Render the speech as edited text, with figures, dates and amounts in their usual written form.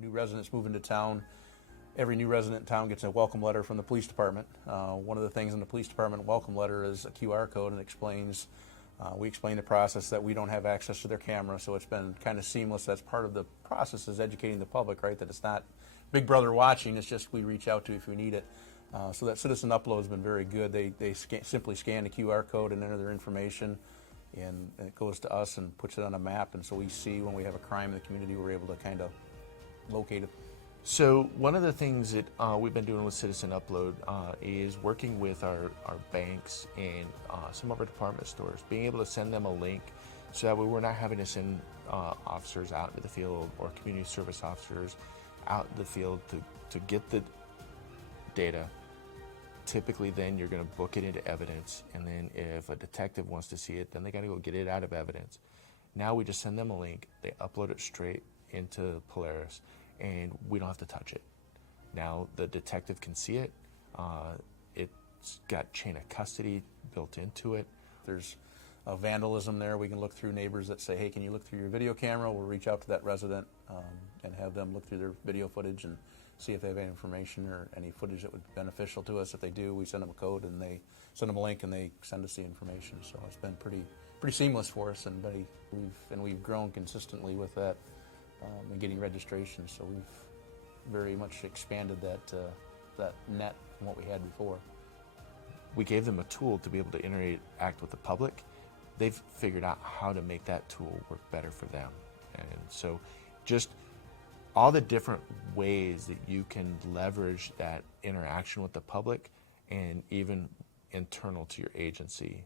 new residents move into town, every new resident in town gets a welcome letter from the police department. One of the things in the police department welcome letter is a QR code, and explains, we explain the process that we don't have access to their camera, so it's been kind of seamless. That's part of the process, is educating the public, right? That it's not Big Brother watching, it's just we reach out to if we need it. So that Citizen Upload has been very good. They simply scan the QR code and enter their information, and it goes to us and puts it on a map, and so we see when we have a crime in the community, we're able to kind of locate it. So one of the things that we've been doing with Citizen Upload is working with our banks and some of our department stores, being able to send them a link so that way we're not having to send officers out into the field or community service officers out in the field to get the data. Typically then you're going to book it into evidence, and then if a detective wants to see it, then they got to go get it out of evidence. Now we just send them a link, they upload it straight into Polaris, and we don't have to touch it. Now the detective can see it. It's got chain of custody built into it. There's vandalism there. We can look through neighbors that say, hey, can you look through your video camera? We'll reach out to that resident and have them look through their video footage and see if they have any information or any footage that would be beneficial to us. If they do, we send them a code, and they send them a link, and they send us the information. So it's been pretty seamless for us, and we've grown consistently with that and getting registration. So we've very much expanded that net from what we had before. We gave them a tool to be able to interact with the public. They've figured out how to make that tool work better for them. And so just all the different ways that you can leverage that interaction with the public and even internal to your agency